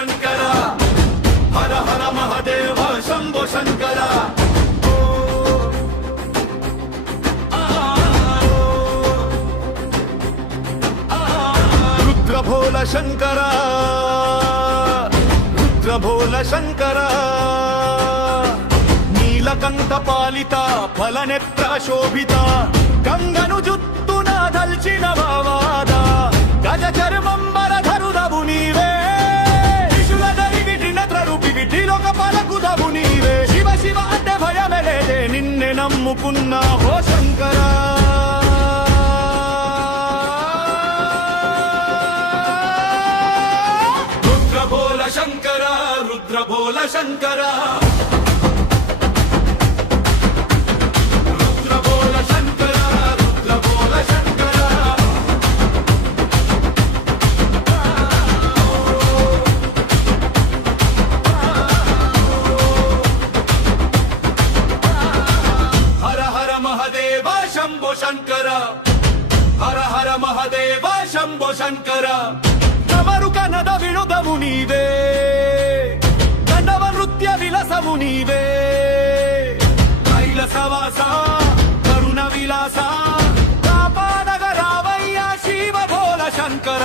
శంకర హర హర మహదేవ శంభో శంకర రుద్రభోల శంకర రుద్రభోల శంకర నీలకంఠ పాలిత ఫలనేత్ర శోభిత గంగను జుత్తున దల్చిన భావాద గజ చర్మంబర ధరుదవు నీవే శిశుల దరిగిటి నత్రరూపి విధిలోక పలకుదవు నీవే శివ శివ అంటే భయమెలేదే నిన్నే నమ్ముకున్నా ఓ శంకర రుద్రభోల శంకర రుద్రభోల శంకర శంభో శంకర హర హర మహదేవ శంభో శంకర నవరు కనద వినుదము నీవే కన్నవ నృత్య విలసము నీవే కైలసవాస కరుణ విలాస కాపాడగ రావయ్య శివ భోల శంకర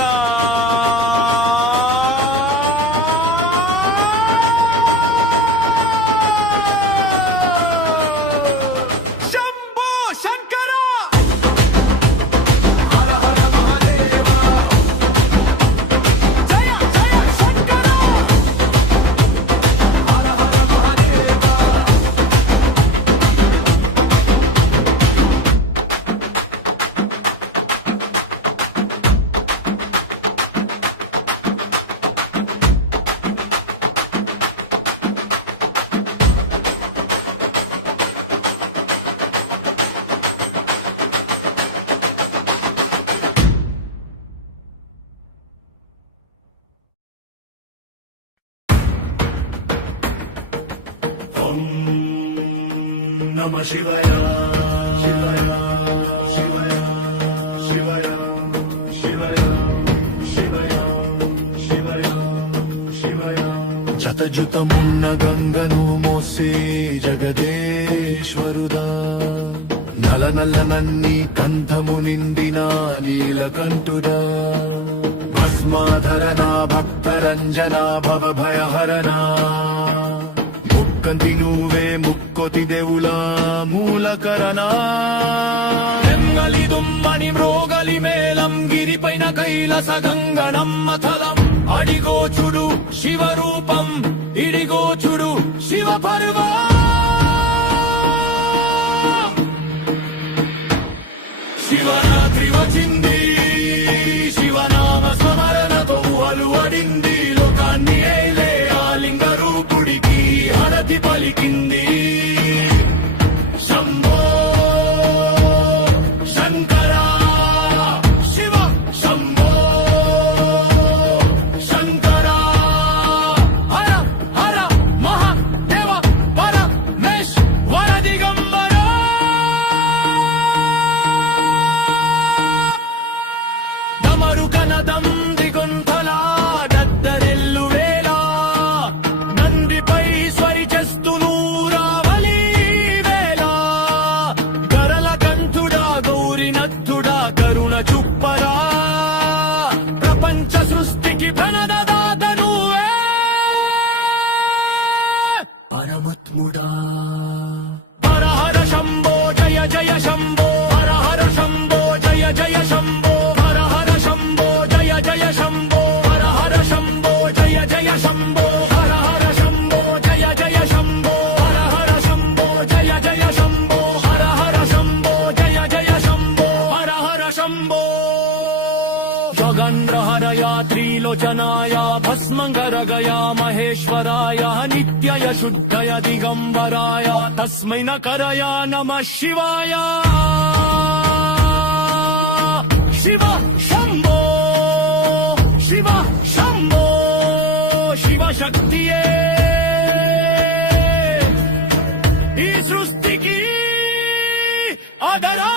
నమ శివాయ శివాయ శివాయ శివాయ శివాయ శివాయ శివాయ శివాయ జతజుతమున్న గంగను మోసే జగదేశ్వరుదా నల నల్ల నన్ని కంఠము నిండిన నీలకంఠుడా భస్మాధరనా భక్తరంజనా భవ భయహరనా ముక్కంతి నువ్వే ముక్కొతి దేవుల మూలకరనా ఎంగలి దుమ్మని మ్రోగలి మేళం గిరిపైన కైలస గంగనమ్మథలం అడిగోచుడు శివరూపం ఇడిగోచుడు శివ పర్వా శివరాత్రి వచ్చింది శివనామ స్మరణతో అలువడింది లోకాన్ని ఏలే ఆలింగ రూపుడికి హరతి పలికింది శంభో శంకర శివ శంభో శంకర హర హర మహాదేవ పరమేశ్వర దిగంబర డమరు కనదం దిగుంతల దద్దరెల్లు వేళ నందిపై స్వరిచేస్తును రావలి వేళ గరల కంఠుడా గౌరినద్ధుడా కరుణ చుప్పరా ప్రపంచ సృష్టికి ప్రణదాత నువ్వే పరమాత్ముడా హర హర శంభో జయ జయ శంభో హర హర శంభో జయ జయ శంభో హర హర శంభో జయ జయ శంభో హర హర శంభో జయ జయ శంభో హర హర శంభో జయ జయ శంభో హర హర శంభో జయ జయ శంభో హర హర శంభో జయ జయ శంభో హర హర శంభో జగన్రహరయ త్రిలోచనాయ భస్మంగరగయ మహేశ్వరాయ నిత్యయ శుద్ధయ దిగంబరాయ తస్మై నకరయ నమః శివాయ శివ శంభో శివ శంభో శివ శక్తియే ఈ సృష్టికి ఆదరా